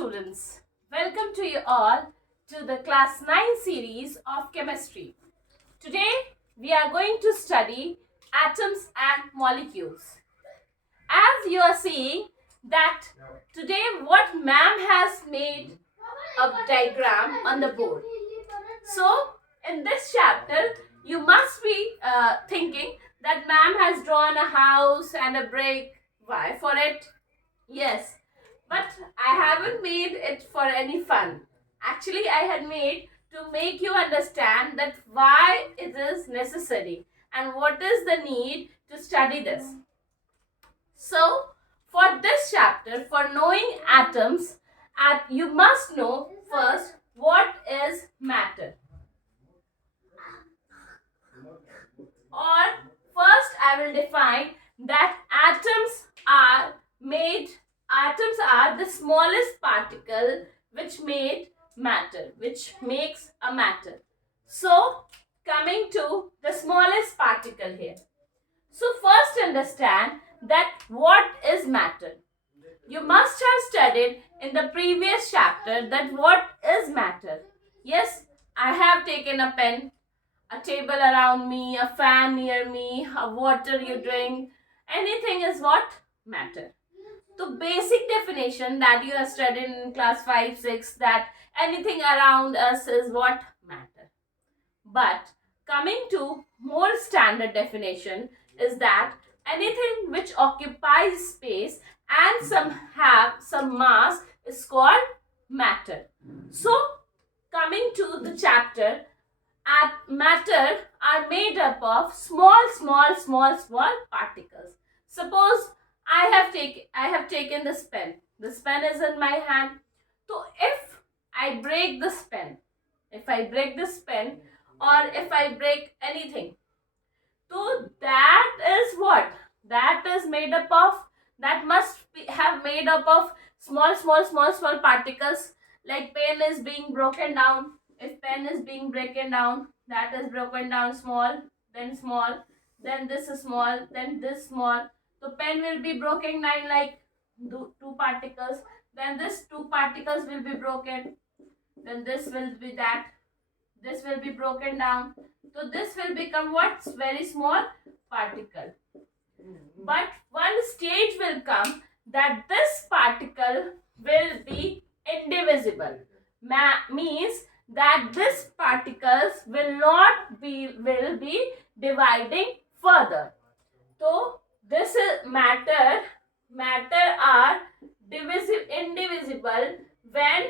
students, welcome to you all to the class 9 series of chemistry. Today we are going to study atoms and molecules. As you are seeing that today what ma'am has made a diagram on the board. So in this chapter you must be thinking that ma'am has drawn a house and a brick. Why for it? Yes, but I haven't made it for any fun. Actually, I had made to make you understand that why it is necessary and what is the need to study this. So, for this chapter, for knowing atoms, you must know first what is matter. Or first I will define that atoms are the smallest particle which makes a matter. So coming to the smallest particle here. So first understand that what is matter. You must have studied in the previous chapter that what is matter. Yes, I have taken a pen, a table around me, a fan near me, a water you drink, anything is what? Matter. So basic definition that you have studied in class 5, 6, that anything around us is what? Matter. But coming to more standard definition is that anything which occupies space and have some mass is called matter. So coming to the chapter, matter are made up of small particles. Suppose I have taken this pen. This pen is in my hand. So if I break this pen, or if I break anything, so that is what? That is made up of, have made up of small particles. Like pen is being broken down. If pen is being broken down, that is broken down small, then this is small, then this small. So pen will be broken down like two particles. Then this two particles will be broken. Then this will be that. This will be broken down. So this will become what? Very small particle. But one stage will come that this particle will be indivisible. Means that this particles will be dividing further. So this is matter. Matter are indivisible when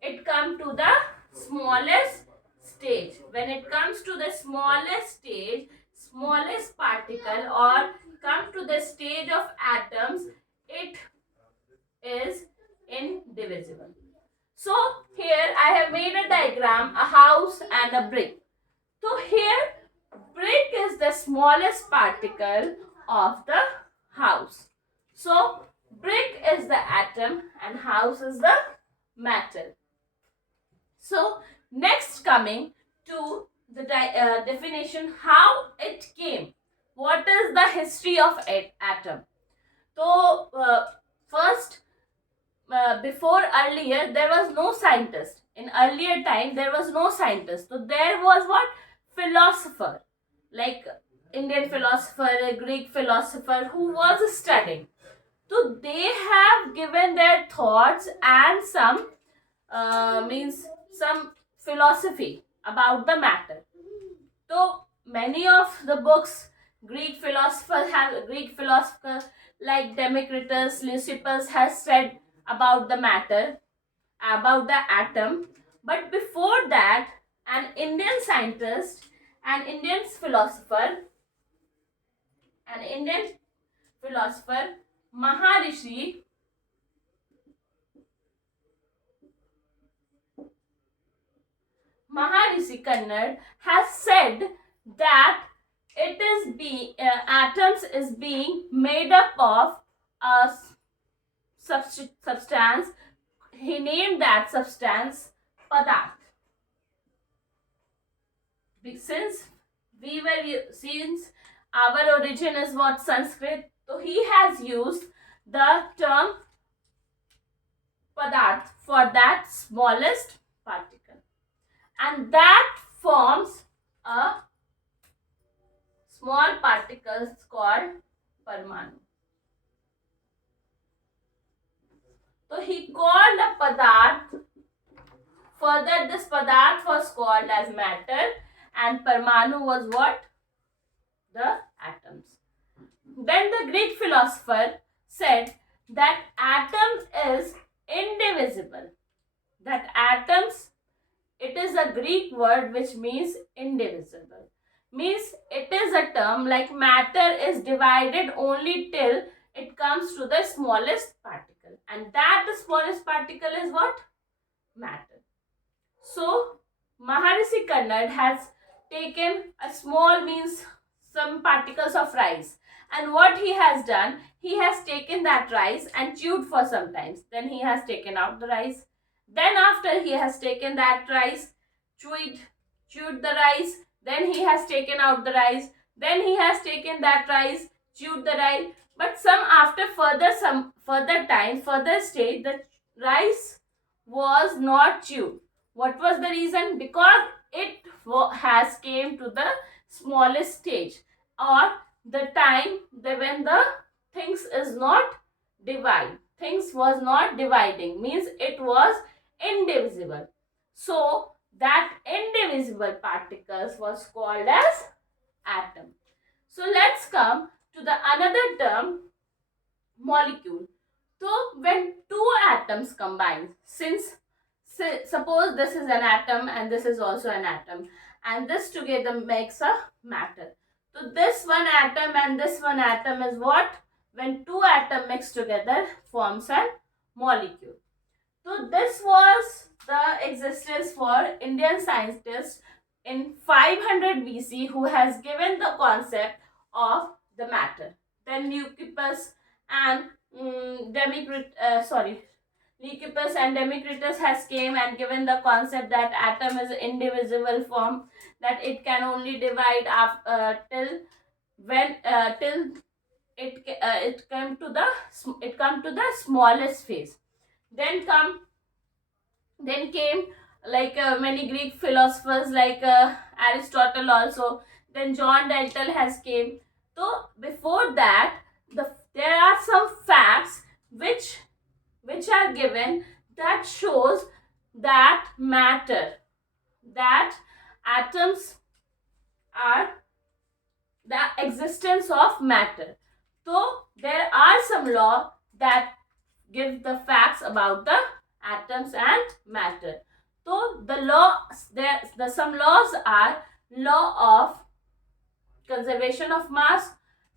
it comes to the smallest stage. When it comes to the smallest stage, smallest particle, or come to the stage of atoms, it is indivisible. So here I have made a diagram, a house and a brick. So here brick is the smallest particle of the house. So brick is the atom and house is the matter. So next coming to the definition how it came. What is the history of atom? So first before earlier there was no scientist. In earlier time there was no scientist. So there was what? Philosopher, like Indian philosopher, Greek philosopher who was studying. So they have given their thoughts and some some philosophy about the matter. So many of the books Greek philosophers like Democritus, Leucippus has said about the matter, about the atom. But before that, an Indian scientist, an Indian philosopher, Maharishi Kannad has said that atoms is being made up of a substance. He named that substance Padarth. Since our origin is what? Sanskrit, so he has used the term padarth for that smallest particle, and that forms a small particles called Parmanu. So he called a Padarth. Further, this Padarth was called as matter, and Parmanu was what? The atoms. Then the Greek philosopher said that atom is indivisible. That atoms, it is a Greek word which means indivisible. Means it is a term like matter is divided only till it comes to the smallest particle, and that the smallest particle is what? Matter. So Maharishi Kannad has taken a small, means some particles of rice, and what he has done, he has taken that rice and chewed for some time. Then he has taken out the rice. Then after he has taken that rice, chewed the rice. Then he has taken out the rice. Then he has taken that rice, chewed the rice. But some further time, further stage, the rice was not chewed. What was the reason? Because it has came to the smallest stage, or the time when the things is not divide. Things was not dividing, means it was indivisible. So that indivisible particles was called as atom. So let's come to the another term, molecule. So when two atoms combine, since suppose this is an atom and this is also an atom, and this together makes a matter. So this one atom and this one atom is what? When two atoms mix together forms a molecule. So this was the existence for Indian scientists in 500 BC who has given the concept of the matter. Then Leucippus and Leucippus and Democritus has came and given the concept that atom is indivisible form, that it can only divide till it come to the smallest phase. Then came like many Greek philosophers like Aristotle also. Then John Dalton has came. So before that, there are some facts which are given that shows that that atoms are the existence of matter. So there are some law that give the facts about the atoms and matter. So some laws are law of conservation of mass,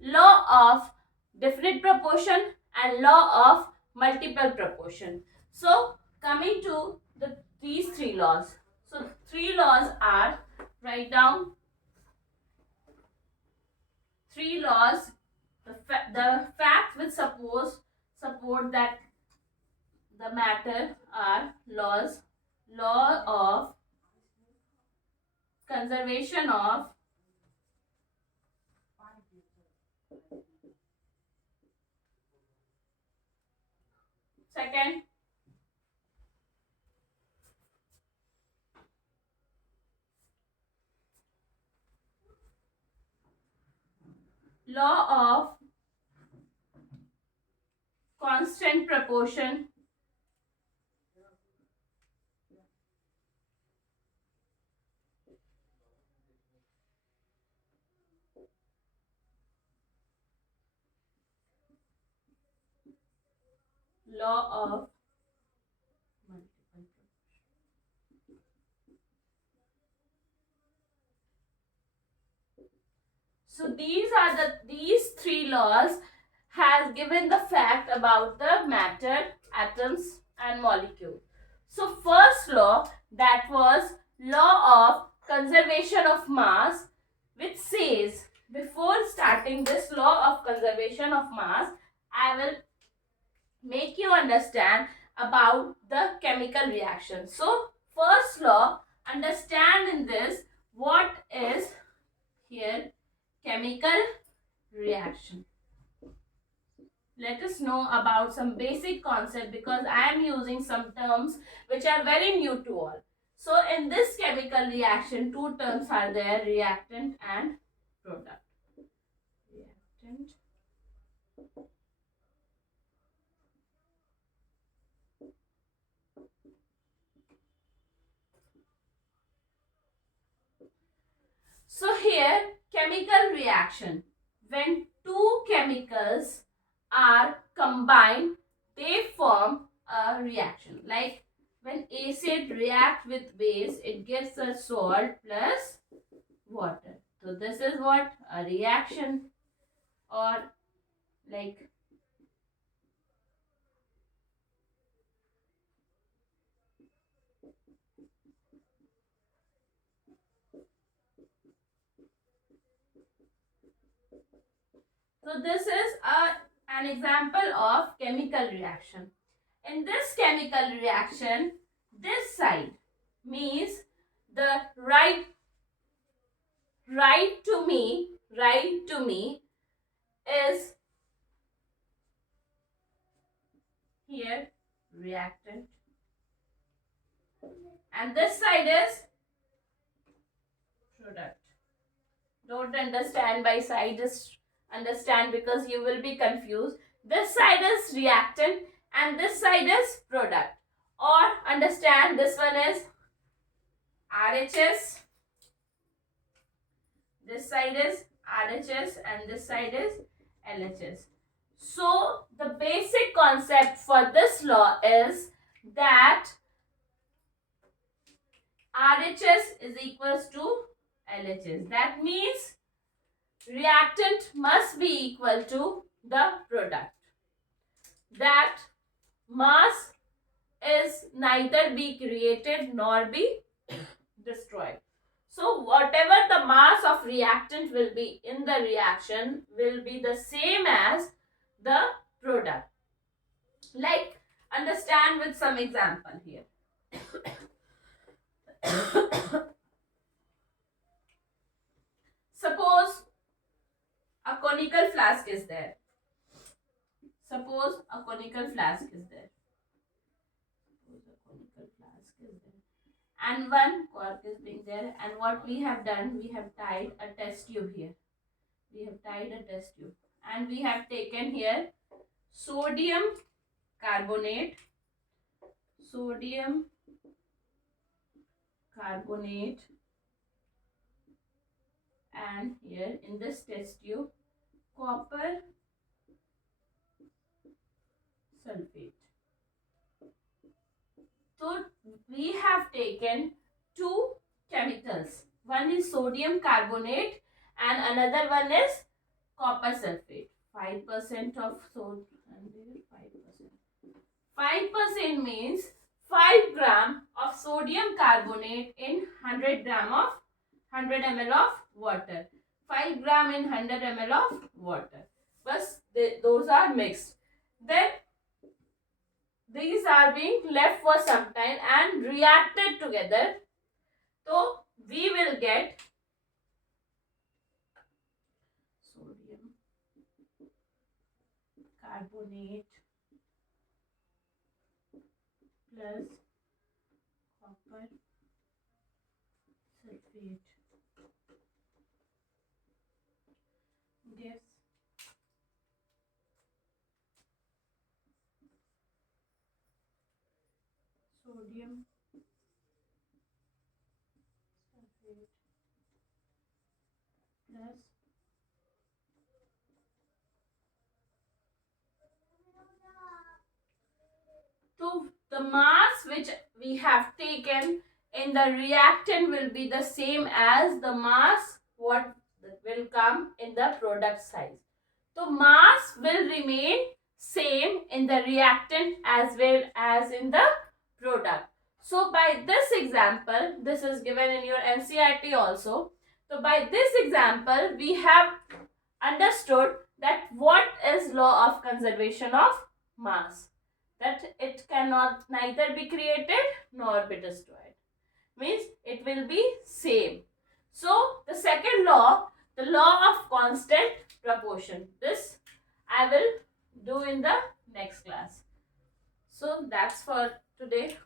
law of definite proportion, and law of multiple proportion. So coming to these three laws. So three laws are, write down three laws. The facts which support that the matter are law of conservation of second, law of constant proportion, law of multiple. So these three laws has given the fact about the matter, atoms and molecule. So first law, that was law of conservation of mass, which says, before starting this law of conservation of mass, I will make you understand about the chemical reaction. So first law, understand in this what is here chemical reaction. let us know about some basic concept, because I am using some terms which are very new to all. So in this chemical reaction, two terms are there: reactant and product. Reactant. So here, chemical reaction. When two chemicals are combined, they form a reaction. Like when acid react with base, it gives a salt plus water. So this is what a reaction, or like, so this is an example of chemical reaction. In this chemical reaction, this side means the right to me is here reactant, and this side is product. Don't understand by side, just understand, because you will be confused. This side is reactant and this side is product. Or understand, this one is RHS, this side is RHS, and this side is LHS. So the basic concept for this law is that RHS is equals to LHS. That means reactant must be equal to the product. That mass is neither be created nor be destroyed. So whatever the mass of reactant will be in the reaction will be the same as the product. Like, understand with some example here. Suppose a conical flask is there. Suppose a conical flask is there. And one cork is being there, and what we have done, we have tied a test tube here. We have tied a test tube, and we have taken here sodium carbonate, sodium carbonate, and here in this test tube copper sulfate. So we have taken two chemicals. One is sodium carbonate and another one is copper sulfate. 5% of sodium, 5%. 5% means 5 gram of sodium carbonate in 100 gram of 100 ml of water. 5 gram in 100 ml of water. But those are mixed. Then these are being left for some time and reacted together. So we will get sodium carbonate plus copper sulfate gives sodium sulfate plus so the mass which we have taken in the reactant will be the same as the mass what will come in the product size. So mass will remain same in the reactant as well as in the product. So by this example, this is given in your NCERT also. So by this example, we have understood that what is law of conservation of mass. That it cannot neither be created nor be destroyed. Means it will be same. So the second law, the law of constant proportion. This I will do in the next class. So that's for today.